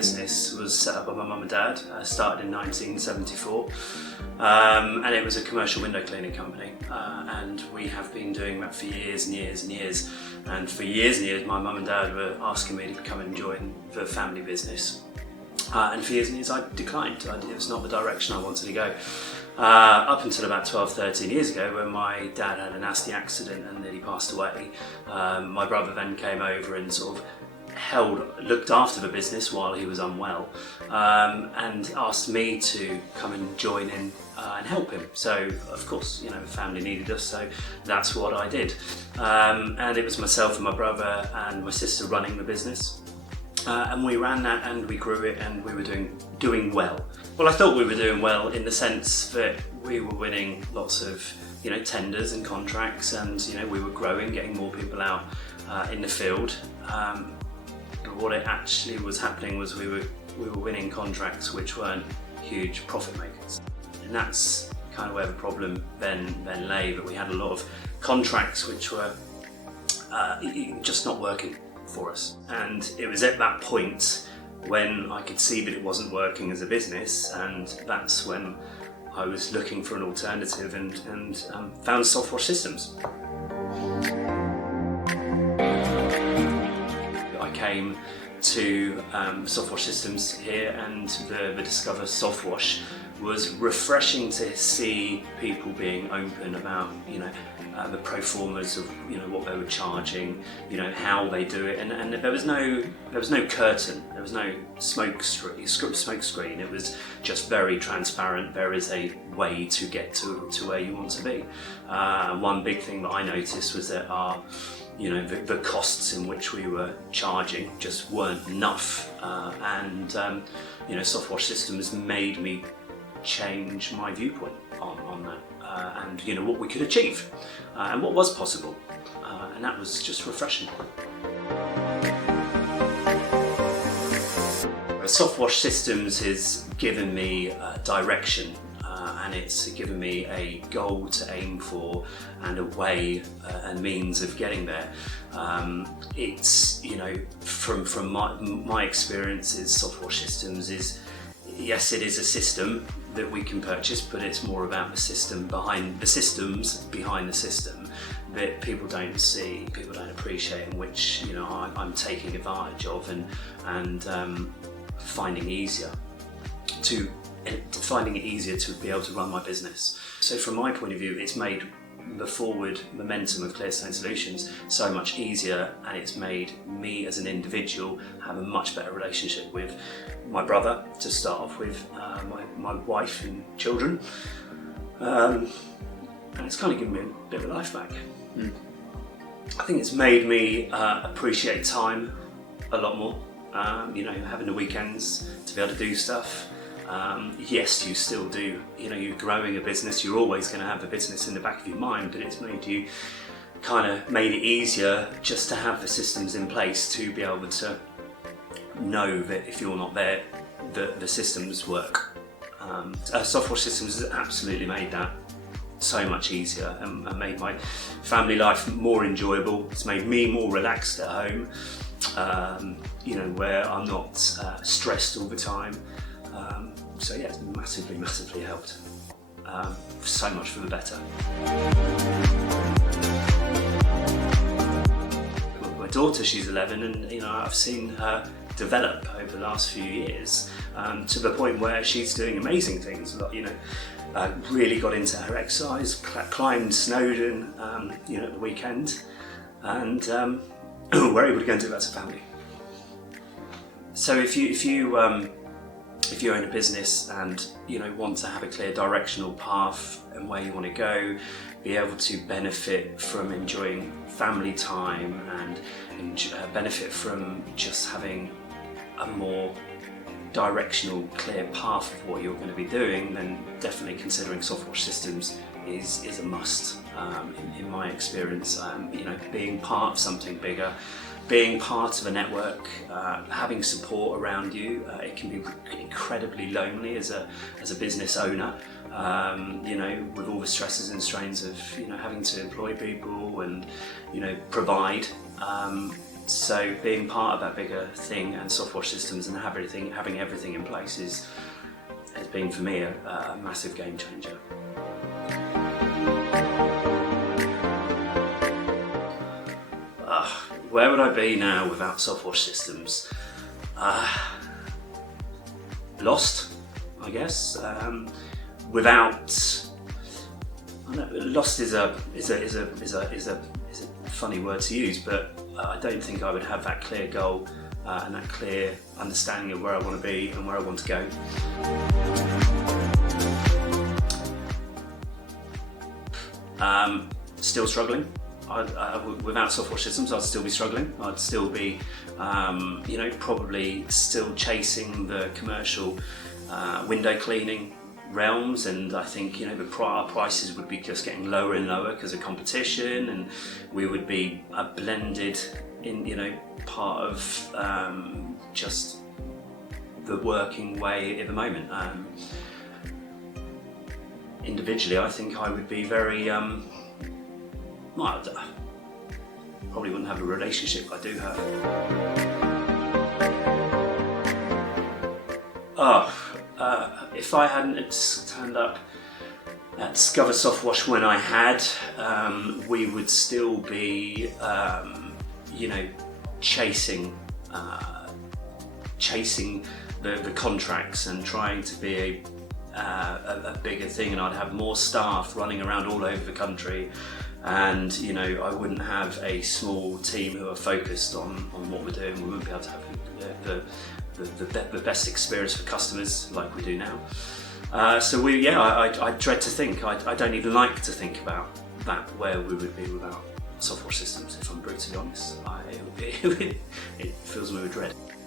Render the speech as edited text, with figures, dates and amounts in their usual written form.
business was set up by my mum and dad. Started in 1974, and it was a commercial window cleaning company. And we have been doing that for years and years and years. And for years and years, my mum and dad were asking me to come and join the family business. And for years and years, I declined. It was not the direction I wanted to go. Up until about 12, 13 years ago, when my dad had a nasty accident and nearly passed away, my brother then came over and sort of looked after the business while he was unwell, and asked me to come and join in and help him. So of course, the family needed us, so that's what I did. And it was myself and my brother and my sister running the business. And we ran that and we grew it, and we were doing well. Well, I thought we were doing well in the sense that we were winning lots of tenders and contracts, and we were growing, getting more people out in the field. But what it actually was happening was we were winning contracts which weren't huge profit makers, and that's kind of where the problem then lay. That we had a lot of contracts which were just not working for us, and it was at that point when I could see that it wasn't working as a business, and that's when I was looking for an alternative and found SoftWash Systems. I came to SoftWash Systems here, and the Discover SoftWash was refreshing to see people being open about the pro formas of what they were charging, how they do it, and there was no curtain, there was no smoke screen. It was just very transparent. There is a way to get to where you want to be. One big thing that I noticed was that the costs in which we were charging just weren't enough, and SoftWash Systems made me change my viewpoint on that, and what we could achieve, and what was possible, and that was just refreshing. SoftWash Systems has given me direction, and it's given me a goal to aim for and a way and means of getting there. It's from my experiences, SoftWash Systems is, yes, it is a system that we can purchase, but it's more about the system behind the systems behind the system that people don't see, people don't appreciate, and which I'm taking advantage of and finding it easier to be able to run my business. So from my point of view, it's made the forward momentum of Clearstone Solutions so much easier, and it's made me as an individual have a much better relationship with my brother to start off with, my wife and children, and it's kind of given me a bit of a life back. I think it's made me appreciate time a lot more, having the weekends to be able to do stuff. Yes, you still do, you're growing a business, you're always going to have the business in the back of your mind, but it's made it easier just to have the systems in place to be able to know that if you're not there, the systems work. SoftWash Systems has absolutely made that so much easier, and made my family life more enjoyable. It's made me more relaxed at home, where I'm not stressed all the time. So yeah, it's massively helped. So much for the better. My daughter, she's 11, and I've seen her develop over the last few years, to the point where she's doing amazing things. Really got into her exercise, climbed Snowdon, at the weekend, and we're able to go and do that as a family. So if you own a business and want to have a clear directional path and where you want to go, be able to benefit from enjoying family time and benefit from just having a more directional, clear path of what you're going to be doing, then definitely considering SoftWash Systems is a must. In my experience, being part of something bigger, being part of a network, having support around you, it can be incredibly lonely as a business owner, with all the stresses and strains of having to employ people and provide. So being part of that bigger thing and SoftWash Systems and having everything in place has been for me a massive game changer. Where would I be now without SoftWash Systems? Lost, I guess. Lost is a funny word to use, but I don't think I would have that clear goal and that clear understanding of where I want to be and where I want to go. Still struggling. Without SoftWash Systems, I'd still be struggling. I'd still be, probably still chasing the commercial window cleaning realms, and I think our prices would be just getting lower and lower because of competition, and we would be a blended in part of just the working way at the moment. Individually, I think I would be very probably wouldn't have a relationship I do have. If I hadn't turned up at Discover SoftWash when I had, we would still be, chasing the contracts and trying to be a bigger thing, and I'd have more staff running around all over the country, and I wouldn't have a small team who are focused on what we're doing. We wouldn't be able to have the best experience for customers like we do now. I dread to think. I don't even like to think about that, where we would be without SoftWash Systems. If I'm brutally honest, it fills me with dread.